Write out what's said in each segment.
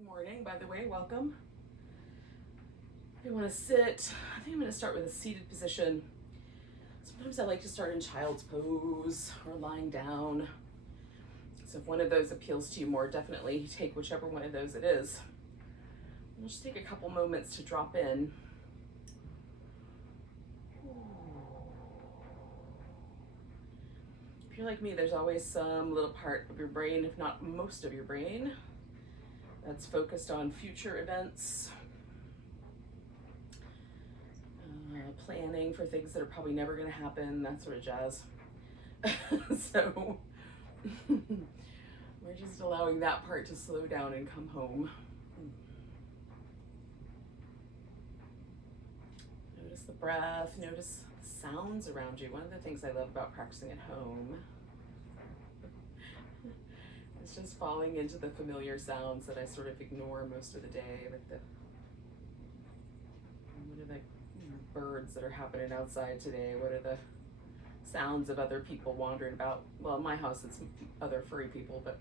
Good morning, by the way, welcome. If you want to sit, I think I'm going to start with a seated position. Sometimes I like to start in child's pose or lying down. So if one of those appeals to you more, definitely take whichever one of those it is. I'll just take a couple moments to drop in. If you're like me, there's always some little part of your brain, if not most of your brain, that's focused on future events, planning for things that are probably never going to happen, that sort of jazz. So we're just allowing that part to slow down and come home. Notice the breath, notice the sounds around you. One of the things I love about practicing at home is just falling into the familiar sounds that I sort of ignore most of the day, like what are the birds that are happening outside today? What are the sounds of other people wandering about? Well, in my house it's other furry people, but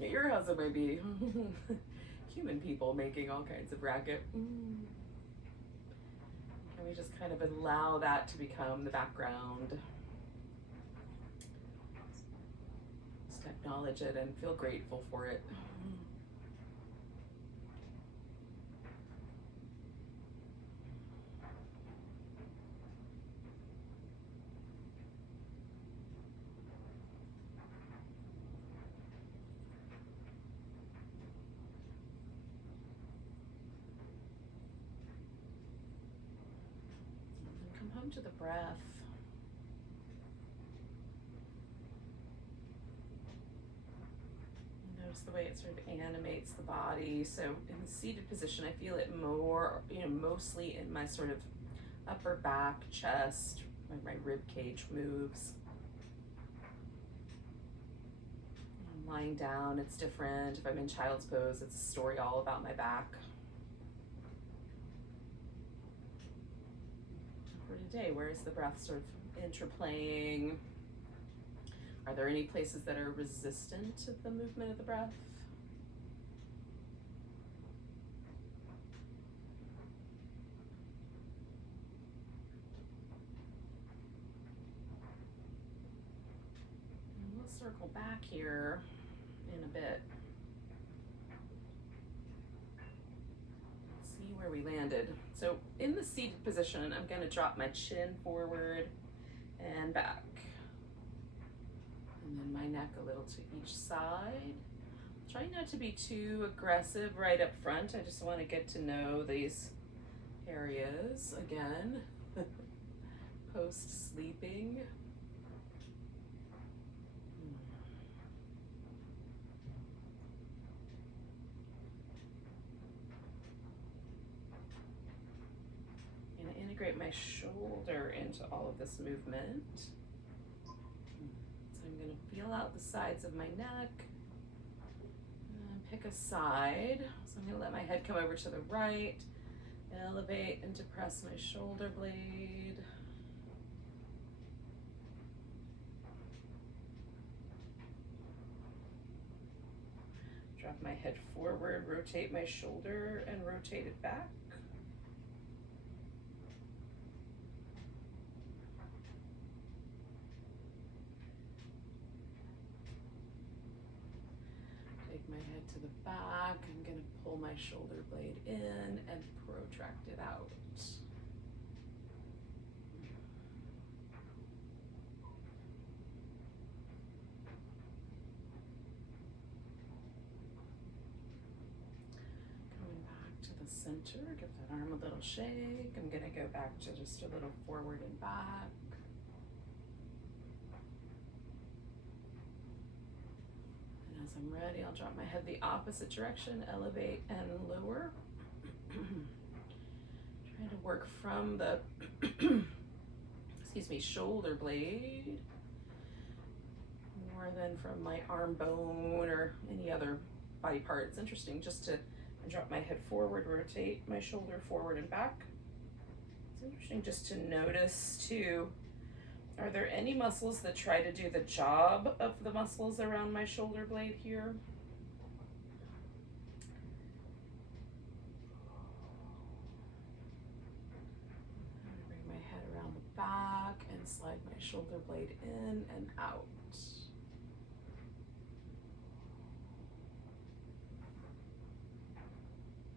at your house it might be human people making all kinds of racket. Can we just kind of allow that to become the background? Just acknowledge it and feel grateful for it. Come home to the breath. Notice the way it sort of animates the body. So in the seated position, I feel it more, mostly in my sort of upper back, chest, my rib cage moves. Lying down, it's different. If I'm in child's pose, it's a story all about my back. For today, where is the breath sort of interplaying? Are there any places that are resistant to the movement of the breath? And we'll circle back here in a bit. Let's see where we landed. So in the seated position, I'm going to drop my chin forward and back. And then my neck a little to each side. Try not to be too aggressive right up front. I just want to get to know these areas again, post-sleeping. I'm going to integrate my shoulder into all of this movement. I'm going to feel out the sides of my neck and pick a side. So I'm going to let my head come over to the right, elevate and depress my shoulder blade. Drop my head forward, rotate my shoulder and rotate it back. My head to the back. I'm going to pull my shoulder blade in and protract it out. Going back to the center, give that arm a little shake. I'm going to go back to just a little forward and back. As I'm ready, I'll drop my head the opposite direction, elevate and lower. Trying to work from the, shoulder blade more than from my arm bone or any other body part. It's interesting just to drop my head forward, rotate my shoulder forward and back. It's interesting just to notice too, are there any muscles that try to do the job of the muscles around my shoulder blade here? slide my shoulder blade in and out.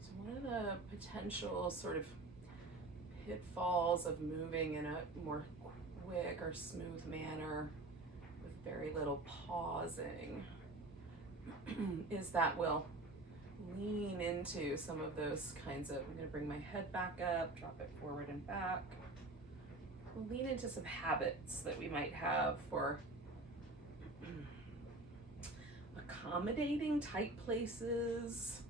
So one of the potential sort of pitfalls of moving in a more quick or smooth manner with very little pausing is that we'll lean into some of those kinds of, I'm going to bring my head back up, drop it forward and back. We'll lean into some habits that we might have for accommodating tight places,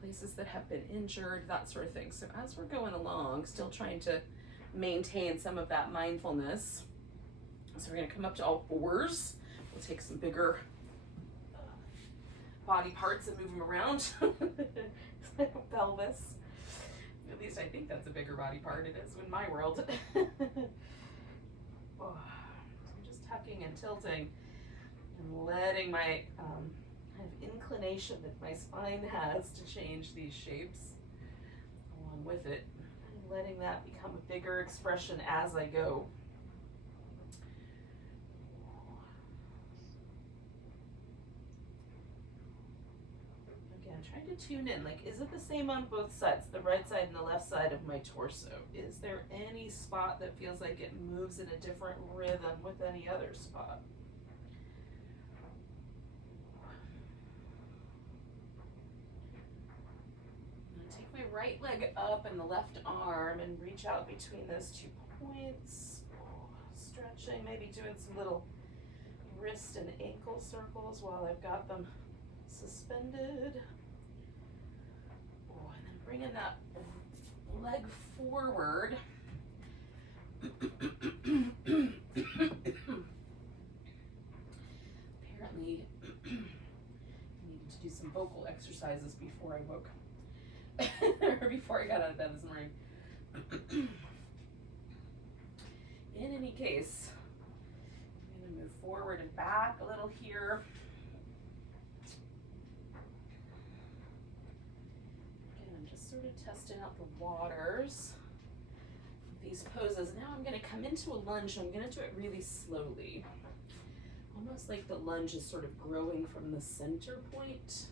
places that have been injured, that sort of thing. So as we're going along, still trying to maintain some of that mindfulness. So we're going to come up to all fours. We'll take some bigger body parts and move them around. Pelvis. At least I think that's a bigger body part. It is in my world. Oh, so I'm just tucking and tilting and letting my kind of inclination that my spine has to change these shapes along with it, and letting that become a bigger expression as I go. Again, trying to tune in, like, is it the same on both sides, the right side and the left side of my torso? Is there any spot that feels like it moves in a different rhythm with any other spot? My right leg up and the left arm and reach out between those 2 points. Stretching, maybe doing some little wrist and ankle circles while I've got them suspended. And then bringing that leg forward. Apparently, I needed to do some vocal exercises before I woke or before I got out of bed this morning. In any case, I'm going to move forward and back a little here. Again, I'm just sort of testing out the waters of these poses. Now I'm going to come into a lunge. I'm going to do it really slowly. Almost like the lunge is sort of growing from the center point,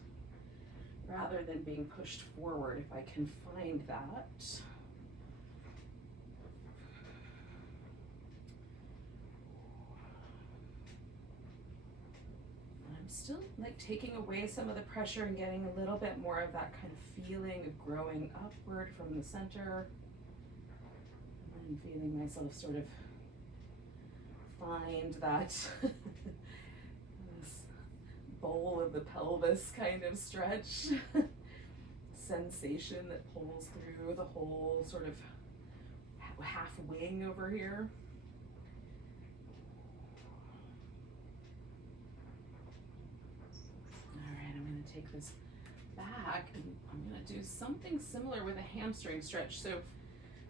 rather than being pushed forward, if I can find that. I'm still like taking away some of the pressure and getting a little bit more of that kind of feeling of growing upward from the center. And feeling myself sort of find that bowl of the pelvis kind of stretch sensation that pulls through the whole sort of half wing over here. All right, I'm going to take this back and I'm going to do something similar with a hamstring stretch. So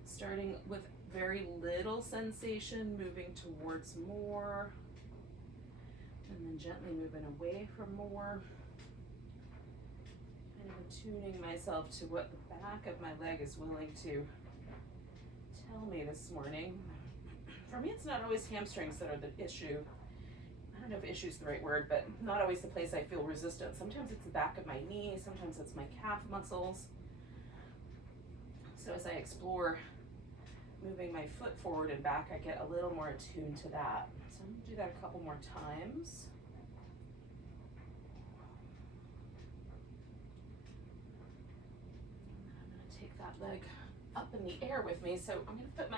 starting with very little sensation, moving towards more, and then gently moving away from more. Kind of attuning myself to what the back of my leg is willing to tell me this morning. For me, it's not always hamstrings that are the issue. I don't know if issue is the right word, but not always the place I feel resistance. Sometimes it's the back of my knee, sometimes it's my calf muscles. So as I explore moving my foot forward and back, I get a little more attuned to that. So I'm going to do that a couple more times. And I'm going to take that leg up in the air with me. So I'm going to put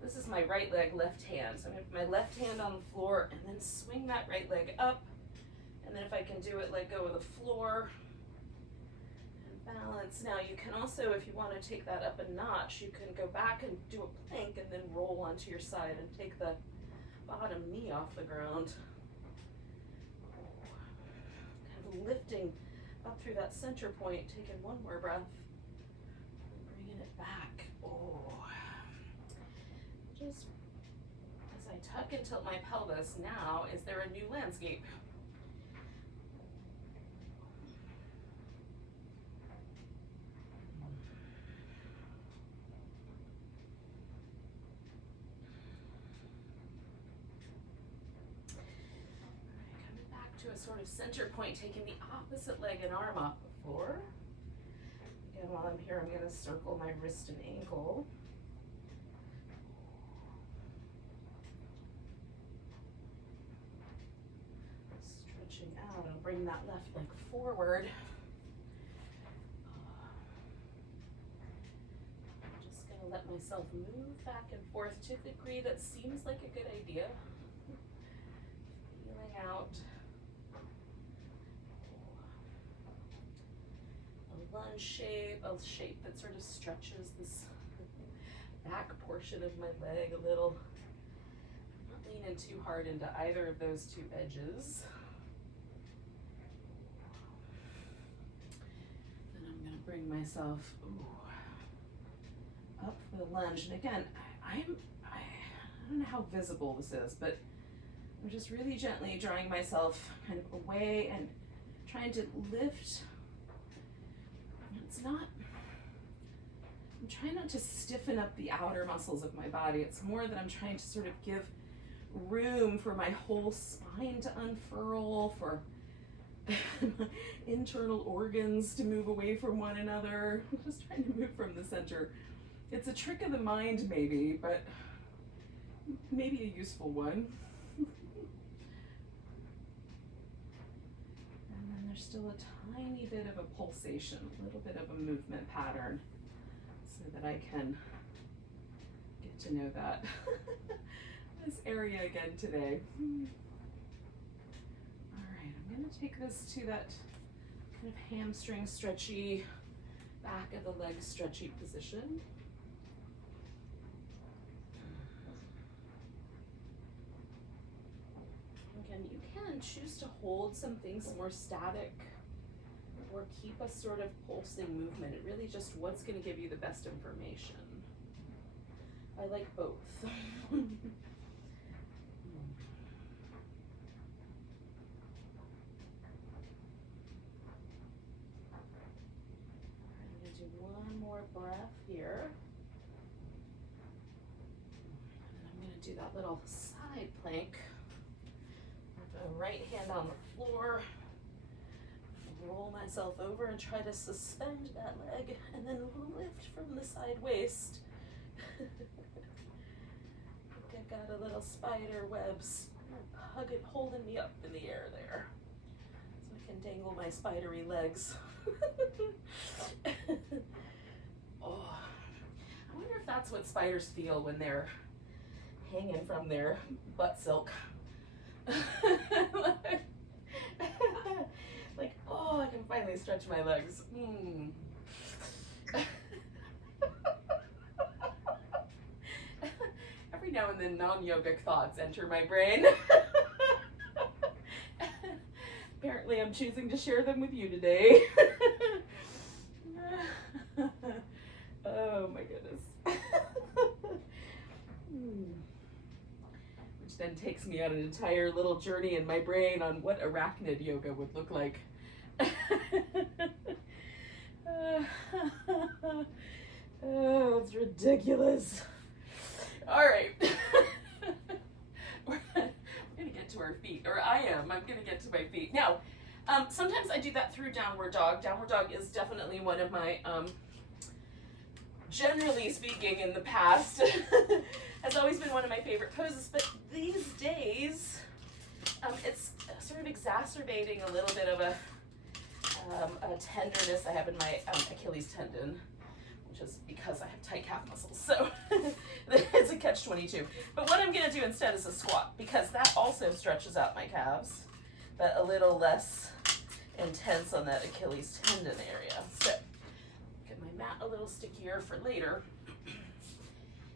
this is my right leg, left hand. So I'm going to put my left hand on the floor and then swing that right leg up. And then if I can do it, let go of the floor and balance. Now you can also, if you want to take that up a notch, you can go back and do a plank and then roll onto your side and take the bottom knee off the ground. Kind of lifting up through that center point, taking one more breath, and bringing it back. Just as I tuck and tilt my pelvis, now is there a new landscape? a sort of center point, taking the opposite leg and arm off the floor. Again, while I'm here, I'm going to circle my wrist and ankle. Stretching out, I'll bring that left leg forward. I'm just going to let myself move back and forth to the degree that seems like a good idea. Feeling out. A lunge shape, a shape that sort of stretches this back portion of my leg a little. I'm not leaning too hard into either of those two edges. Then I'm going to bring myself up for the lunge. And again, I don't know how visible this is, but I'm just really gently drawing myself kind of away and trying to lift. I'm trying not to stiffen up the outer muscles of my body. It's more that I'm trying to sort of give room for my whole spine to unfurl, for internal organs to move away from one another. I'm just trying to move from the center. It's a trick of the mind maybe, but maybe a useful one. And then there's still a tiny bit of a pulsation, a little bit of a movement pattern, so that I can get to know that this area again today. All right, I'm going to take this to that kind of hamstring stretchy, back of the leg stretchy position. Again, you can choose to hold some things more static or keep a sort of pulsing movement. It really just what's going to give you the best information. I like both. I'm going to do one more breath here. And I'm going to do that little side plank. Right hand on the floor, roll myself over and try to suspend that leg and then lift from the side waist. I think I got a little spider webs holding me up in the air there, so I can dangle my spidery legs. Oh, I wonder if that's what spiders feel when they're hanging from their butt silk. Like, oh, I can finally stretch my legs. Every now and then non-yogic thoughts enter my brain. Apparently I'm choosing to share them with you today. Oh my goodness. Which then takes me on an entire little journey in my brain on what arachnid yoga would look like. Oh, it's ridiculous. All right. We're gonna get to our feet, or I'm gonna get to my feet. Now, sometimes I do that through downward dog. Downward dog is definitely one of my, generally speaking in the past, has always been one of my favorite poses, but these days, it's sort of exacerbating a little bit of a tenderness I have in my Achilles tendon, which is because I have tight calf muscles, so it's a catch-22. But what I'm going to do instead is a squat, because that also stretches out my calves, but a little less intense on that Achilles tendon area. So get my mat a little stickier for later.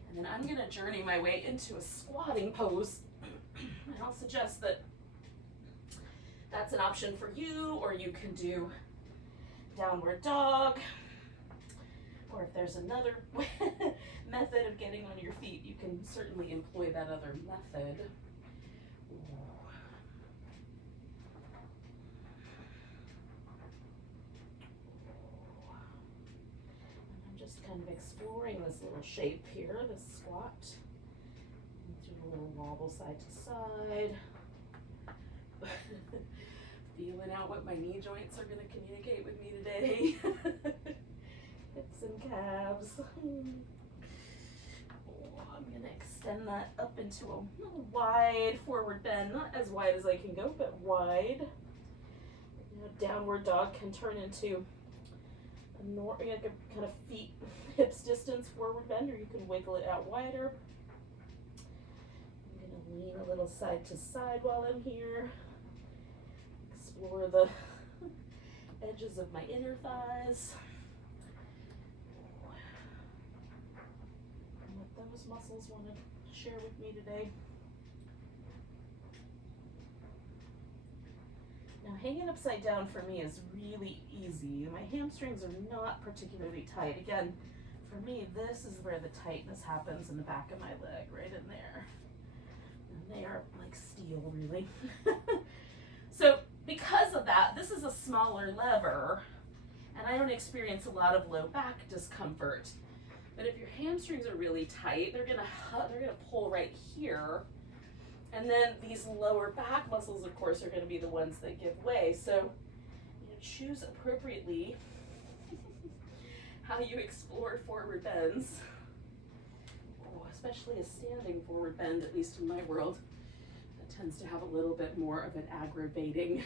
And then I'm going to journey my way into a squatting pose. And I'll suggest that that's an option for you, or you can do downward dog. Or if there's another method of getting on your feet, you can certainly employ that other method. Just kind of exploring this little shape here, this squat. Do a little wobble side to side. Feeling out what my knee joints are going to communicate with me today. Hips and calves. I'm going to extend that up into a wide forward bend. Not as wide as I can go, but wide. Downward dog can turn into like a kind of feet, hips distance forward bend, or you can wiggle it out wider. I'm going to lean a little side to side while I'm here. Explore the edges of my inner thighs. And what those muscles want to share with me today. Now, hanging upside down for me is really easy. My hamstrings are not particularly tight. Again, for me, this is where the tightness happens in the back of my leg, right in there. And they are like steel, really. So, because of that, this is a smaller lever, and I don't experience a lot of low back discomfort. But if your hamstrings are really tight, they're gonna pull right here. And then these lower back muscles, of course, are going to be the ones that give way. So choose appropriately how you explore forward bends, especially a standing forward bend, at least in my world. That tends to have a little bit more of an aggravating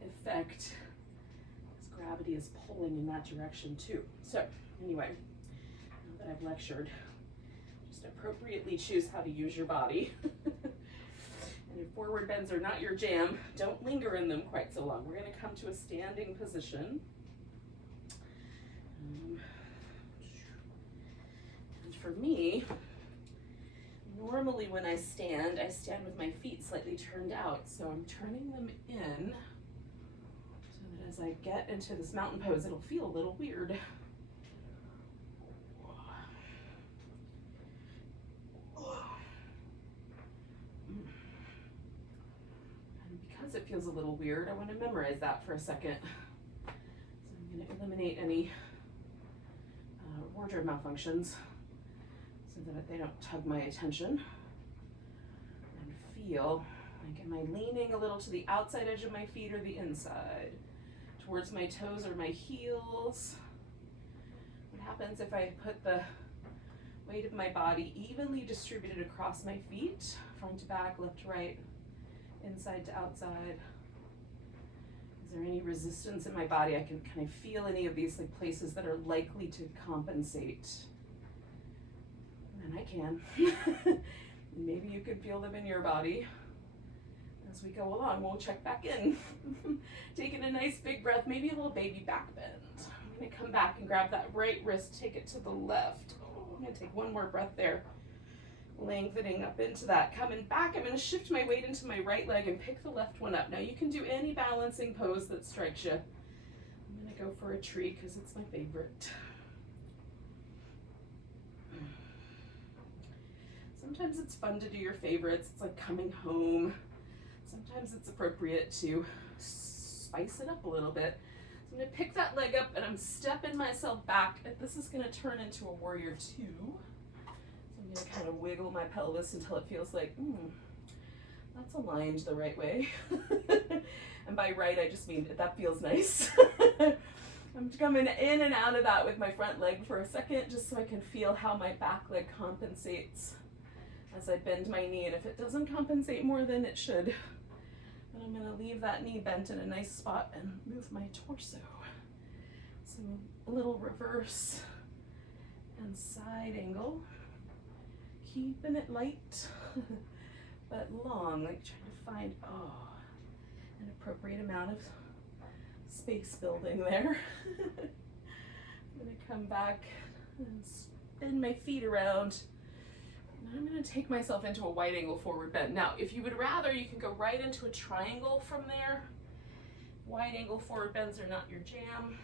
effect, as gravity is pulling in that direction too. So anyway, now that I've lectured, just appropriately choose how to use your body. And if forward bends are not your jam, don't linger in them quite so long. We're going to come to a standing position. And for me, normally when I stand with my feet slightly turned out. So I'm turning them in so that as I get into this mountain pose, it'll feel a little weird. It feels a little weird, I want to memorize that for a second. So I'm going to eliminate any wardrobe malfunctions so that they don't tug my attention. And feel like, am I leaning a little to the outside edge of my feet or the inside? Towards my toes or my heels? What happens if I put the weight of my body evenly distributed across my feet, front to back, left to right, inside to outside? Is there any resistance in my body? I can kind of feel any of these like places that are likely to compensate. And I can. Maybe you can feel them in your body. As we go along, we'll check back in. Taking a nice big breath, maybe a little baby back bend. I'm going to come back and grab that right wrist, take it to the left. I'm going to take one more breath there. Lengthening up into that. Coming back, I'm going to shift my weight into my right leg and pick the left one up. Now you can do any balancing pose that strikes you. I'm going to go for a tree because it's my favorite. Sometimes it's fun to do your favorites. It's like coming home. Sometimes it's appropriate to spice it up a little bit. So I'm going to pick that leg up and I'm stepping myself back. This is going to turn into a warrior two. I'm going to kind of wiggle my pelvis until it feels like, that's aligned the right way. And by right, I just mean that feels nice. I'm coming in and out of that with my front leg for a second, just so I can feel how my back leg compensates as I bend my knee. And if it doesn't compensate more than it should, then I'm going to leave that knee bent in a nice spot and move my torso. So a little reverse and side angle. Keeping it light, but long, like trying to find, an appropriate amount of space building there. I'm gonna come back and spin my feet around. And I'm gonna take myself into a wide angle forward bend. Now, if you would rather, you can go right into a triangle from there. Wide angle forward bends are not your jam.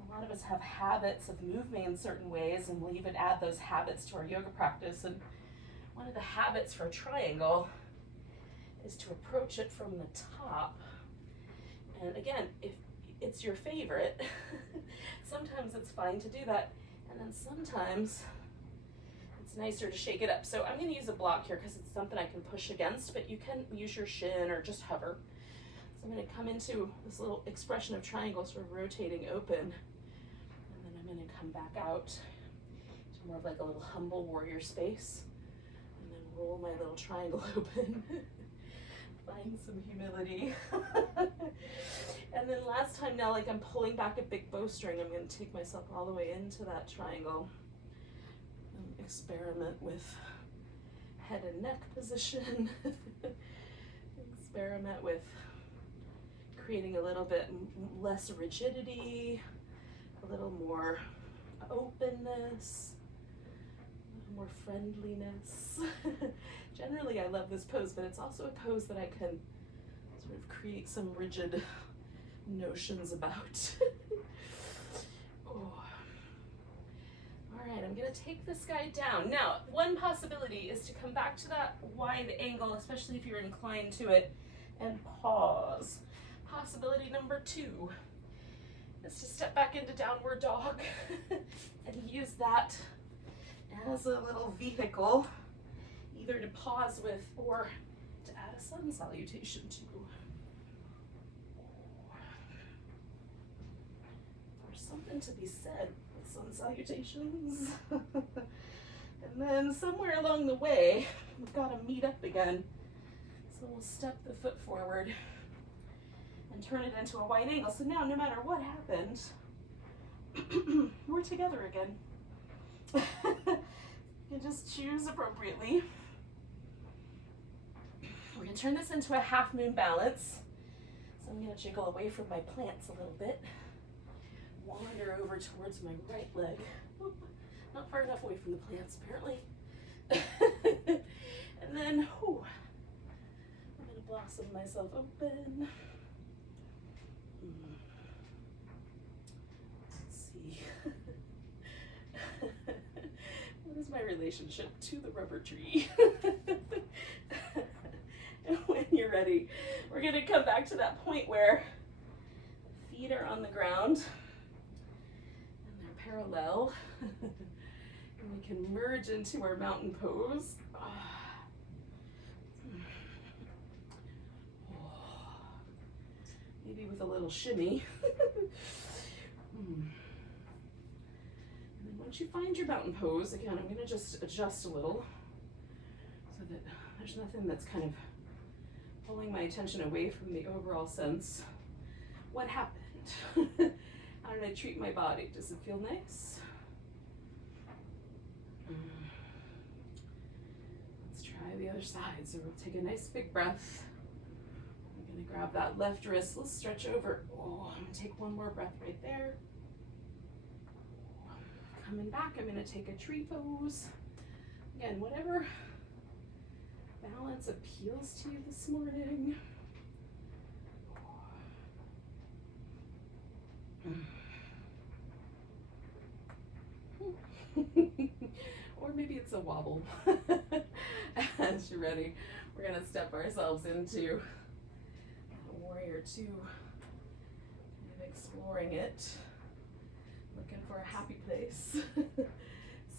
A lot of us have habits of moving in certain ways, and we'll even add those habits to our yoga practice. And one of the habits for a triangle is to approach it from the top. And again, if it's your favorite, sometimes it's fine to do that. And then sometimes it's nicer to shake it up. So I'm going to use a block here because it's something I can push against, but you can use your shin or just hover. So I'm going to come into this little expression of triangle, sort of rotating open, and then I'm going to come back out to more of like a little humble warrior space, and then roll my little triangle open. Find some humility. And then last time now, like I'm pulling back a big bowstring, I'm going to take myself all the way into that triangle and experiment with head and neck position. Experiment with creating a little bit less rigidity, a little more openness, a little more friendliness. Generally, I love this pose, but it's also a pose that I can sort of create some rigid notions about. Oh. All right, I'm gonna take this guy down. Now, one possibility is to come back to that wide angle, especially if you're inclined to it, and pause. Possibility number 2 is to step back into downward dog and use that as a little vehicle, either to pause with or to add a sun salutation to. There's something to be said with sun salutations. And then somewhere along the way, we've got to meet up again. So we'll step the foot forward and turn it into a wide angle. So now, no matter what happened, we're together again. You can just choose appropriately. We're going to turn this into a half moon balance. So I'm going to jiggle away from my plants a little bit. Wander over towards my right leg. Oop, not far enough away from the plants, apparently. And then, I'm going to blossom myself open. Let's see. What is my relationship to the rubber tree? And when you're ready, we're going to come back to that point where the feet are on the ground and they're parallel. And we can merge into our mountain pose. Maybe with a little shimmy. And then once you find your mountain pose, again, I'm going to just adjust a little so that there's nothing that's kind of pulling my attention away from the overall sense. What happened? How did I treat my body? Does it feel nice? Let's try the other side. So we'll take a nice big breath. I'm going to grab that left wrist. Let's stretch over. I'm going to take one more breath right there. Coming back, I'm going to take a tree pose. Again, whatever balance appeals to you this morning. Or maybe it's a wobble. As you're ready, we're going to step ourselves into Warrior 2, kind of exploring it, looking for a happy place.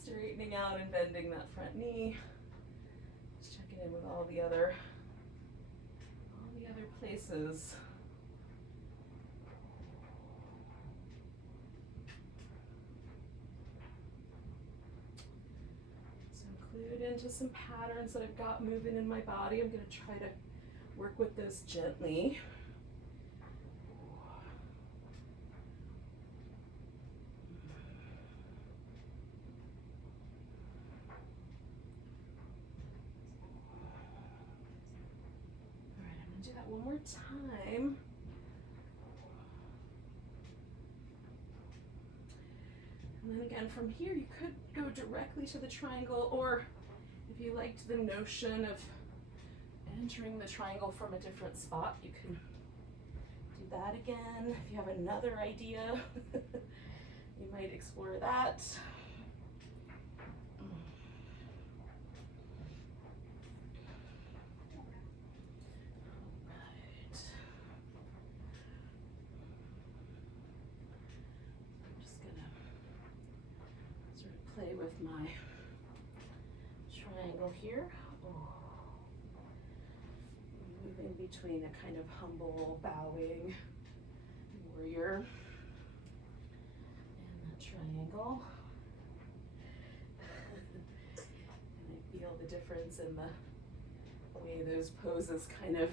Straightening out and bending that front knee. Just checking in with all the other places. So include into some patterns that I've got moving in my body. I'm going to try to work with those gently. Do that one more time. And then again, from here, you could go directly to the triangle, or if you liked the notion of entering the triangle from a different spot, you can do that again. If you have another idea, you might explore that. Play with my here. Moving between a kind of humble, bowing warrior and that triangle. And I feel the difference in the way those poses kind of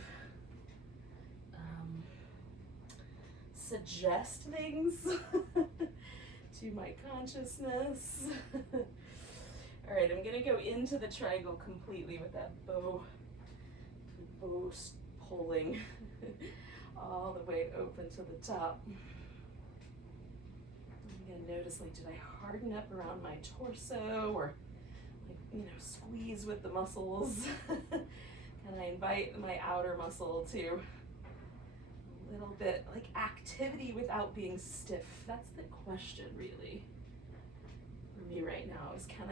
suggest things to my consciousness. All right, I'm gonna go into the triangle completely with that bow pulling all the way open to the top. I'm gonna notice, like, did I harden up around my torso, or like, you know, squeeze with the muscles? And I invite my outer muscle to a little bit like activity without being stiff. That's the question really for me right now, is can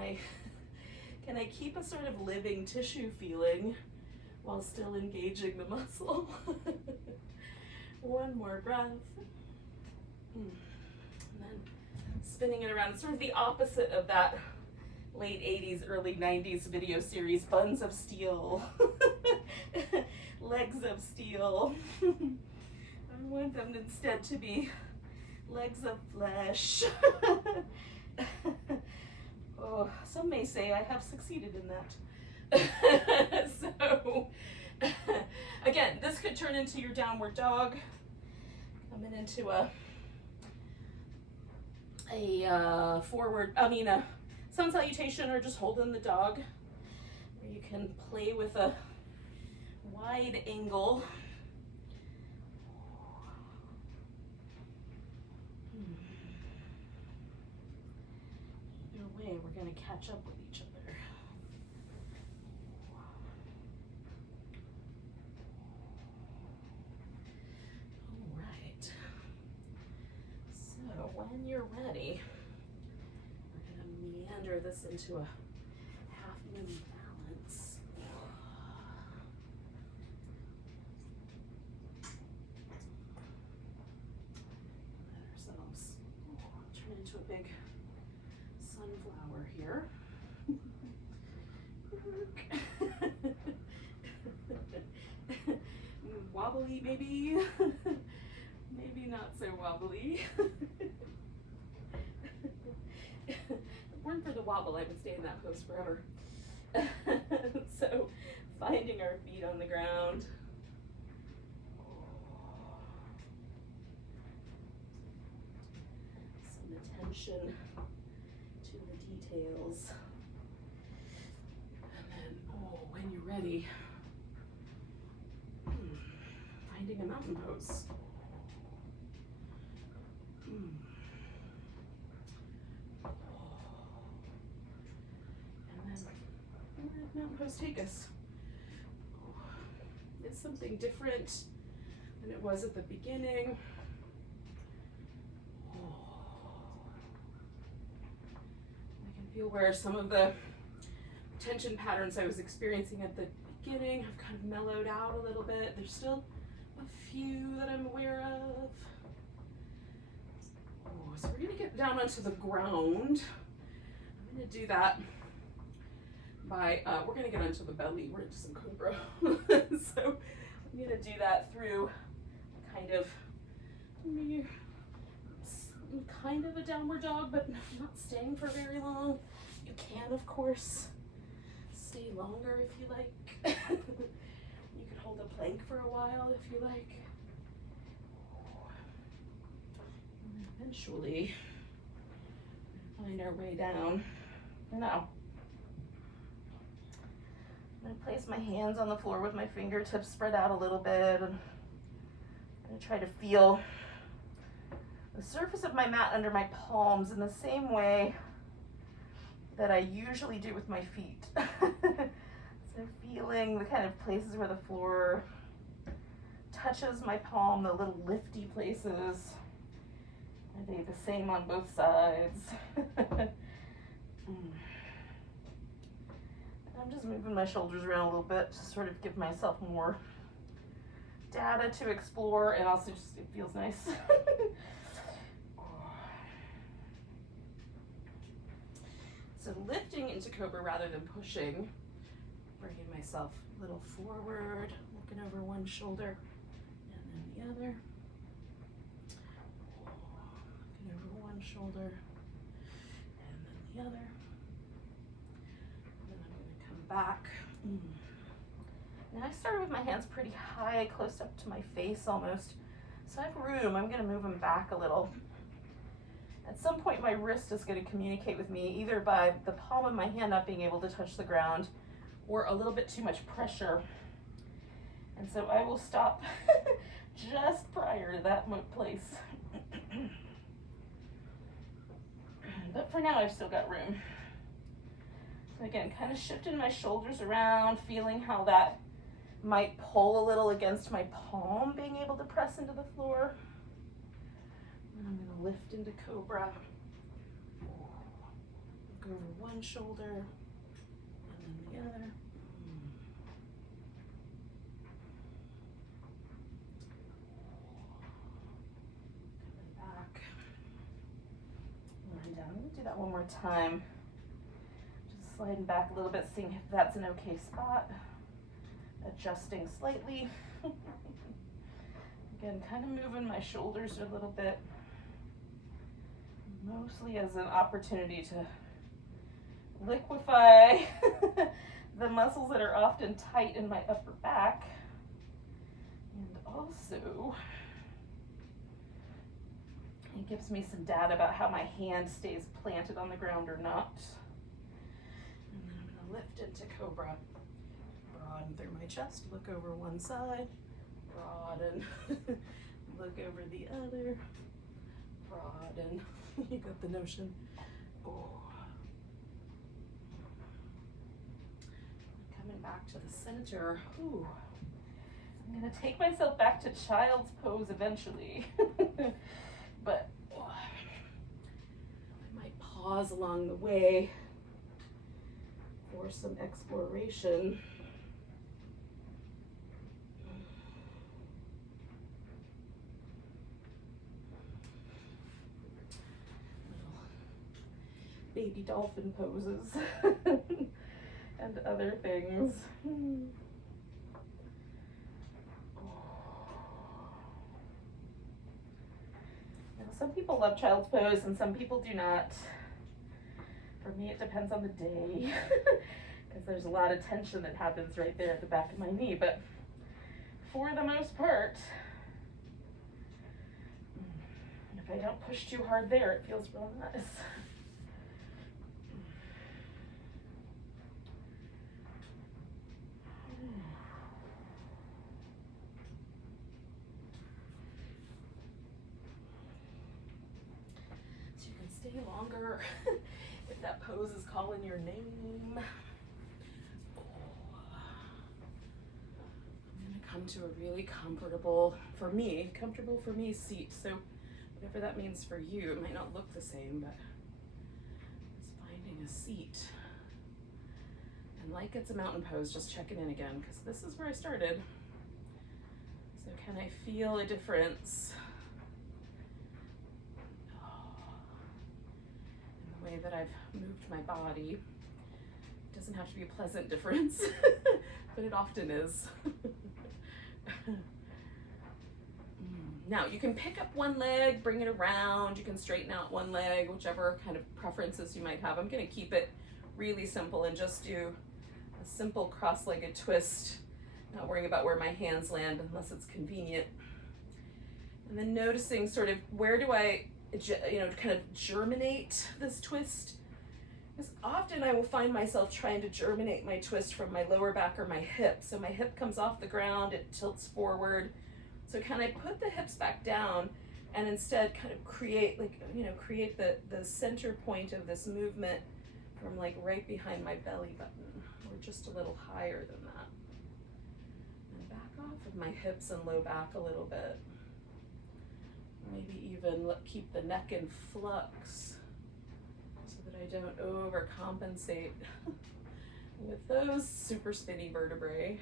I keep a sort of living tissue feeling while still engaging the muscle? One more breath. And then spinning it around. It's sort of the opposite of that late 80s, early 90s video series, Buns of Steel, Legs of Steel. I want them instead to be legs of flesh. Oh, some may say I have succeeded in that. So, again, this could turn into your downward dog. Coming into a sun salutation, or just holding the dog, where you can play with a wide angle. Either way, we're going to catch up with each other. All right. So when you're ready, we're going to meander this into a half moon balance. Let ourselves turn into a big sunflower here. Wobbly maybe, maybe not so wobbly. If it weren't for the wobble, I would stay in that pose forever. So finding our feet on the ground. Some attention to the details. And then, when you're ready, finding a mountain pose. And then, where did mountain pose take us? It's something different than it was at the beginning. I can feel where some of the tension patterns I was experiencing at the beginning have kind of mellowed out a little bit. There's still a few that I'm aware of. So we're gonna get down onto the ground. I'm gonna do that by, we're gonna get onto the belly. We're into some Cobra. So I'm gonna do that through kind of a downward dog, but not staying for very long. You can, of course, stay longer if you like. You could hold a plank for a while if you like. And eventually find our way down. Now, I'm going to place my hands on the floor with my fingertips spread out a little bit, and I'm going to try to feel the surface of my mat under my palms in the same way that I usually do with my feet. So feeling the kind of places where the floor touches my palm, the little lifty places. Are they the same on both sides? I'm just moving my shoulders around a little bit to sort of give myself more data to explore, and also just it feels nice. So lifting into Cobra rather than pushing, Bringing myself a little forward, looking over one shoulder and then the other. Looking over one shoulder and then the other. And then I'm going to come back. Now I started with my hands pretty high, close up to my face almost. So I have room. I'm going to move them back a little. At some point my wrist is going to communicate with me either by the palm of my hand not being able to touch the ground or a little bit too much pressure. And so I will stop just prior to that place. But for now I've still got room. So again, kind of shifting my shoulders around, feeling how that might pull a little against my palm, being able to press into the floor. And I'm going to lift into Cobra. Look over one shoulder and then the other. Coming back. Lying down. I'm going to do that one more time. Just sliding back a little bit, seeing if that's an okay spot. Adjusting slightly. Again, kind of moving my shoulders a little bit. Mostly as an opportunity to liquefy the muscles that are often tight in my upper back. And also, it gives me some data about how my hand stays planted on the ground or not. And then I'm going to lift into Cobra. Broaden through my chest, look over one side, broaden, look over the other, broaden. You got the notion. Oh. Coming back to the center. Ooh. I'm gonna take myself back to child's pose eventually. But oh, I might pause along the way for some exploration. Baby dolphin poses and other things. Now, some people love child's pose and some people do not. For me, it depends on the day because there's a lot of tension that happens right there at the back of my knee. But for the most part, if I don't push too hard there, it feels real nice. Stay longer if that pose is calling your name. I'm going to come to a really comfortable for me seat. So whatever that means for you, it might not look the same, but it's finding a seat. And like it's a mountain pose, just checking in again, because this is where I started. So can I feel a difference? Way that I've moved my body. It doesn't have to be a pleasant difference, but it often is. Now you can pick up one leg, bring it around, you can straighten out one leg, whichever kind of preferences you might have. I'm going to keep it really simple and just do a simple cross-legged twist, not worrying about where my hands land unless it's convenient. And then noticing sort of where do I kind of germinate this twist. Because often I will find myself trying to germinate my twist from my lower back or my hip. So my hip comes off the ground, it tilts forward. So can I put the hips back down and instead kind of create the center point of this movement from like right behind my belly button or just a little higher than that. And back off of my hips and low back a little bit. Maybe even keep the neck in flux so that I don't overcompensate with those super spinny vertebrae.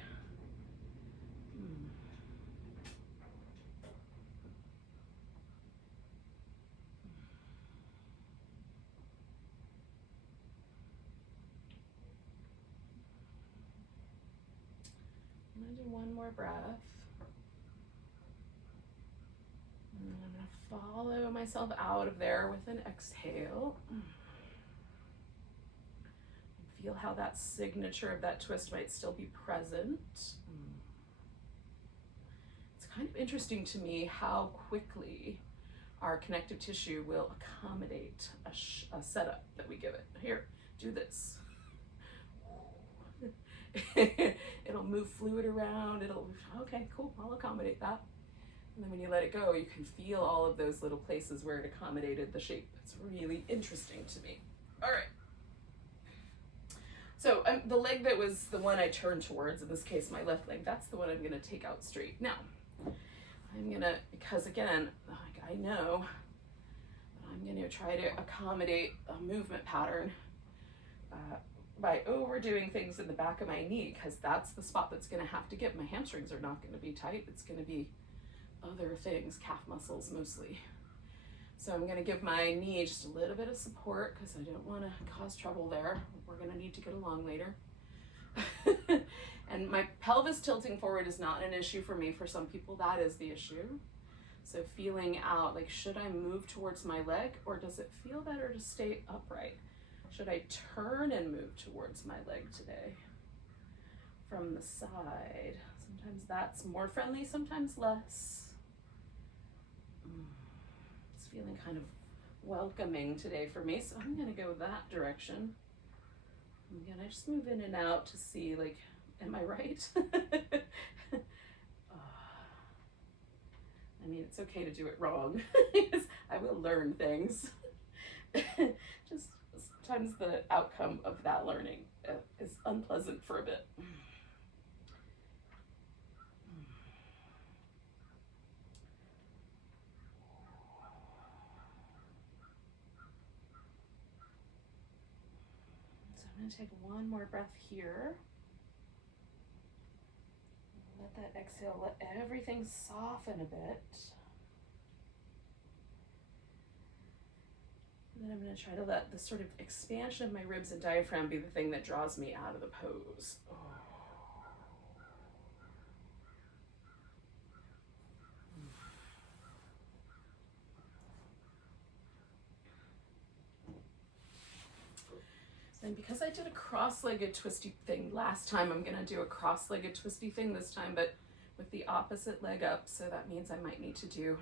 I'm gonna do one more breath. And I'm gonna follow myself out of there with an exhale. Feel how that signature of that twist might still be present. It's kind of interesting to me how quickly our connective tissue will accommodate a setup that we give it. Here, do this. It'll move fluid around. Okay, cool, I'll accommodate that. And then when you let it go, you can feel all of those little places where it accommodated the shape. It's really interesting to me. All right. So the leg that was the one I turned towards, in this case, my left leg, that's the one I'm gonna take out straight. Now, I'm gonna, because again, like I know, I'm gonna try to accommodate a movement pattern by overdoing things in the back of my knee, because that's the spot that's gonna have to give. My hamstrings are not gonna be tight. It's gonna be other things, calf muscles mostly. So I'm gonna give my knee just a little bit of support because I don't wanna cause trouble there. We're gonna need to get along later. And my pelvis tilting forward is not an issue for me. For some people, that is the issue. So feeling out, like, should I move towards my leg or does it feel better to stay upright? Should I turn and move towards my leg today from the side? Sometimes that's more friendly, sometimes less. It's feeling kind of welcoming today for me, so I'm gonna go that direction. I'm gonna just move in and out to see, like, am I right? I mean, it's okay to do it wrong. I will learn things. Just sometimes the outcome of that learning is unpleasant for a bit. So I'm gonna take one more breath here. Let that exhale, let everything soften a bit. And then I'm going to try to let the sort of expansion of my ribs and diaphragm be the thing that draws me out of the pose. And because I did a cross-legged twisty thing last time, I'm gonna do a cross-legged twisty thing this time, but with the opposite leg up. So that means I might need to do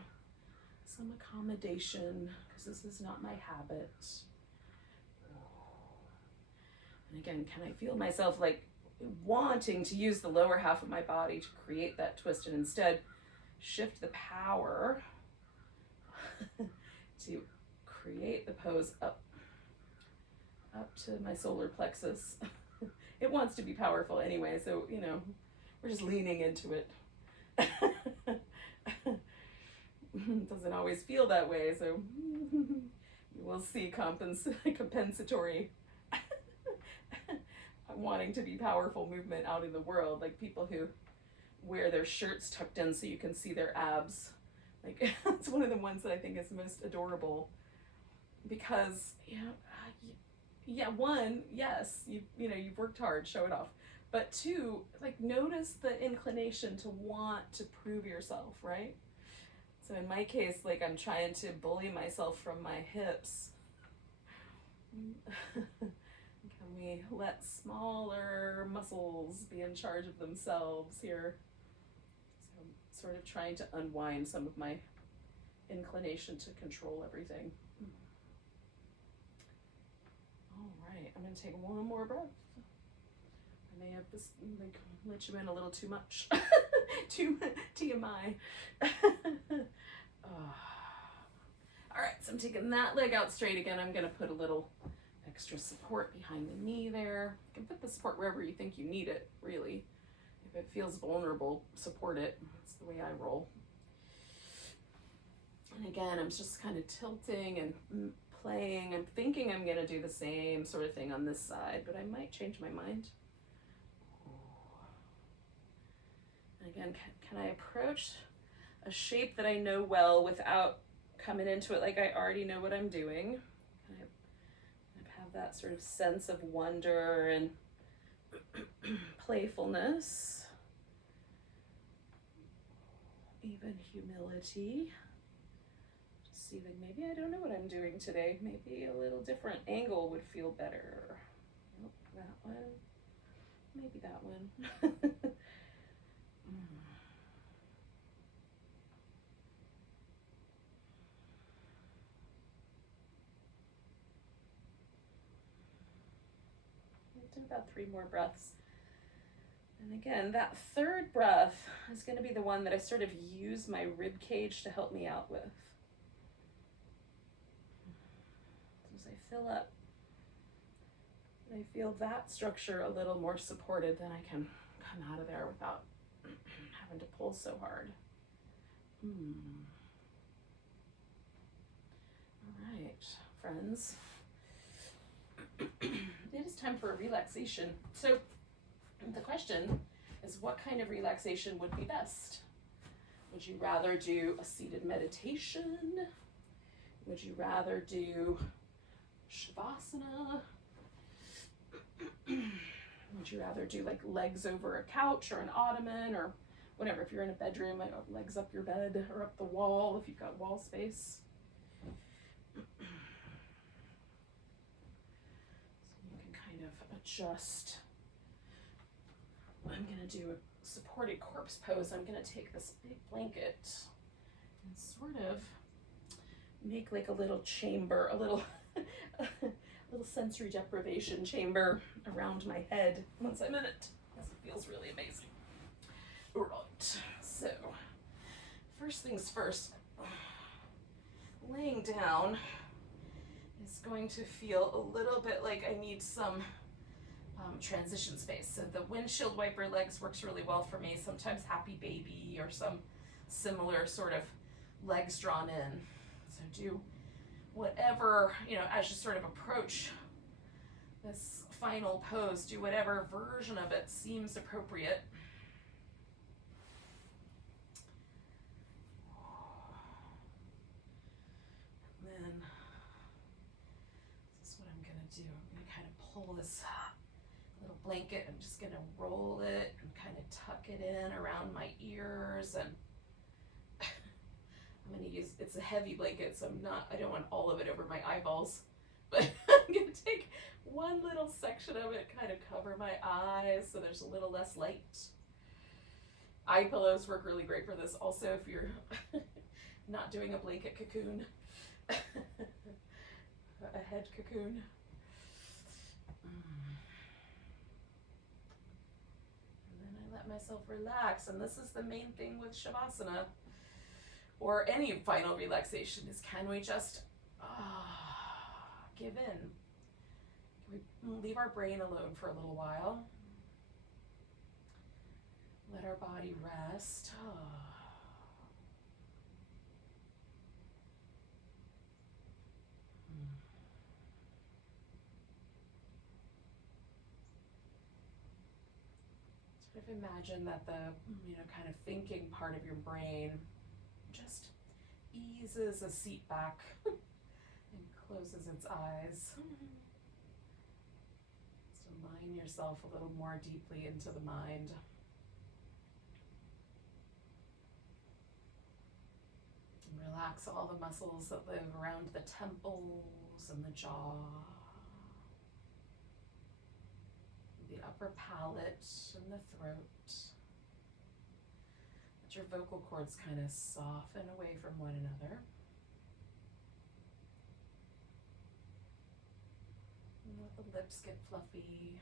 some accommodation because this is not my habit. And again, can I feel myself like wanting to use the lower half of my body to create that twist and instead shift the power to create the pose up to my solar plexus. It wants to be powerful anyway, so, you know, we're just leaning into it. It doesn't always feel that way, so we'll see compensatory wanting to be powerful movement out in the world, like people who wear their shirts tucked in so you can see their abs. Like, it's one of the ones that I think is most adorable because, one, yes, you've worked hard, show it off. But two, like, notice the inclination to want to prove yourself, right? So in my case, like, I'm trying to bully myself from my hips. Can we let smaller muscles be in charge of themselves here? So I'm sort of trying to unwind some of my inclination to control everything. All right, I'm gonna take one more breath. I may have this, like, let you in a little too much. Too TMI. All right, so I'm taking that leg out straight again. I'm gonna put a little extra support behind the knee there. You can put the support wherever you think you need it, really. If it feels vulnerable, support it. That's the way I roll. And again, I'm just kind of tilting and playing. I'm thinking I'm gonna do the same sort of thing on this side, but I might change my mind. And again, can I approach a shape that I know well without coming into it like I already know what I'm doing? Can I have that sort of sense of wonder and playfulness? even humility. Just see that maybe I don't know what I'm doing today. Maybe a little different angle would feel better. Nope, that one. Maybe that one. Do about 3 more breaths. And again, that third breath is going to be the one that I sort of use my rib cage to help me out with. As I fill up, I feel that structure a little more supported, then I can come out of there without having to pull so hard. All right, friends. It is time for a relaxation. So the question is, what kind of relaxation would be best? Would you rather do a seated meditation? Would you rather do shavasana? Would you rather do like legs over a couch or an ottoman or whatever? If you're in a bedroom, legs up your bed or up the wall if you've got wall space. Adjust. I'm going to do a supported corpse pose. I'm going to take this big blanket and sort of make like a little chamber, a little sensory deprivation chamber around my head once I'm in it, because it feels really amazing. All right, so first things first, laying down is going to feel a little bit like I need some transition space. So the windshield wiper legs works really well for me. Sometimes happy baby or some similar sort of legs drawn in. So do whatever, as you sort of approach this final pose, do whatever version of it seems appropriate. And then this is what I'm going to do. I'm going to kind of pull this little blanket. I'm just going to roll it and kind of tuck it in around my ears, and I'm going to use, it's a heavy blanket, so I don't want all of it over my eyeballs, but I'm going to take one little section of it, kind of cover my eyes so there's a little less light. Eye pillows work really great for this also if you're not doing a blanket cocoon, a head cocoon. Let myself relax, and this is the main thing with shavasana or any final relaxation is, can we just give in? Can we leave our brain alone for a little while? Let our body rest. Sort of imagine that the kind of thinking part of your brain just eases a seat back and closes its eyes. So align yourself a little more deeply into the mind. And relax all the muscles that live around the temples and the jaw, the upper palate and the throat. Let your vocal cords kind of soften away from one another. And let the lips get fluffy.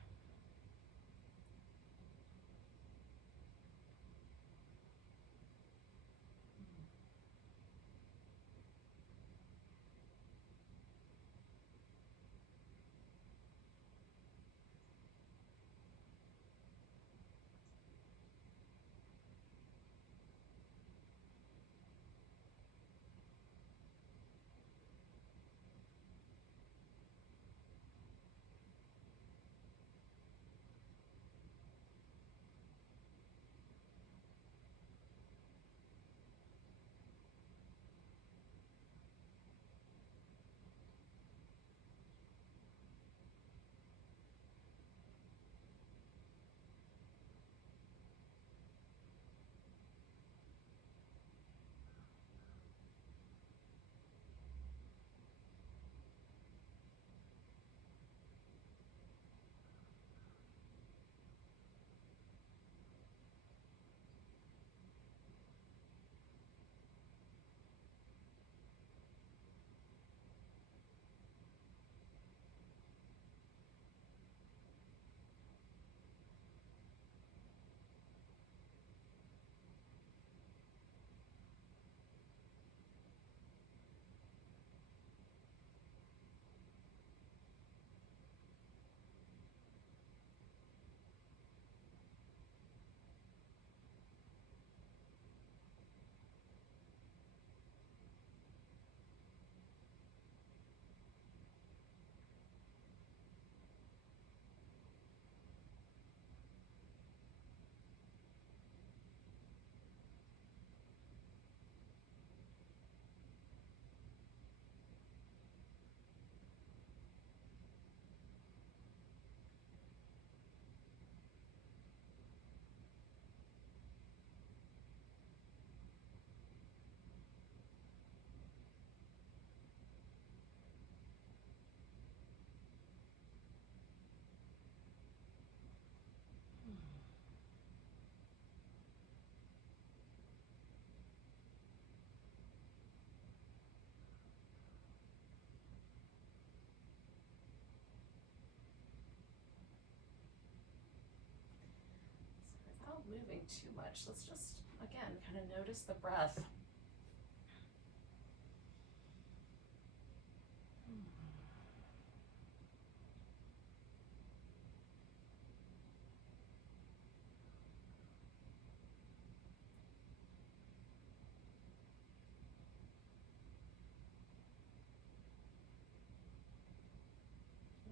too much. Let's just, again, kind of notice the breath.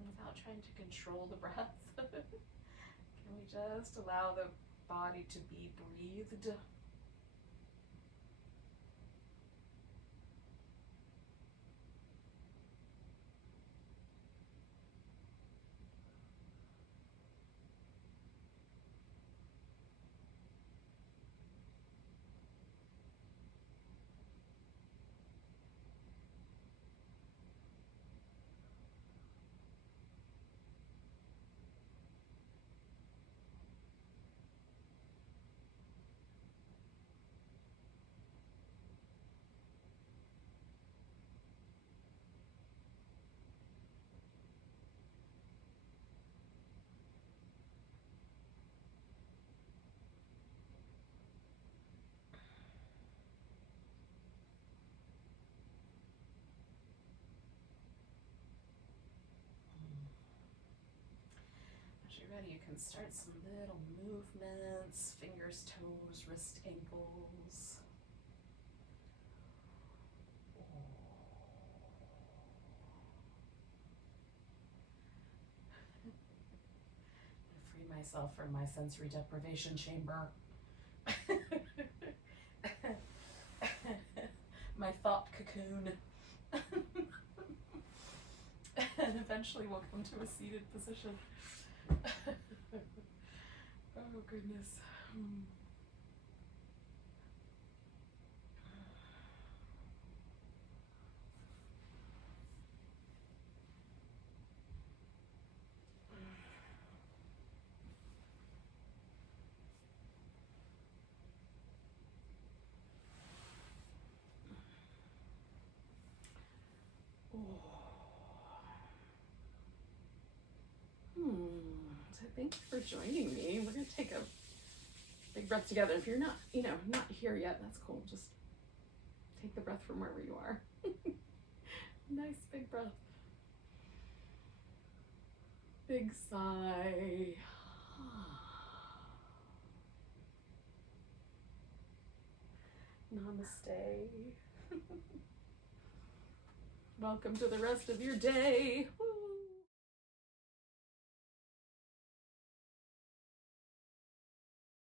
Without trying to control the breath, can we just allow the body to be breathed? Ready, you can start some little movements, fingers, toes, wrist, ankles. Free myself from my sensory deprivation chamber. My thought cocoon. And eventually we'll come to a seated position. Oh goodness. So thank you for joining me. We're gonna take a big breath together. If you're not, not here yet, that's cool. Just take the breath from wherever you are. Nice big breath. Big sigh. Namaste. Welcome to the rest of your day. Woo.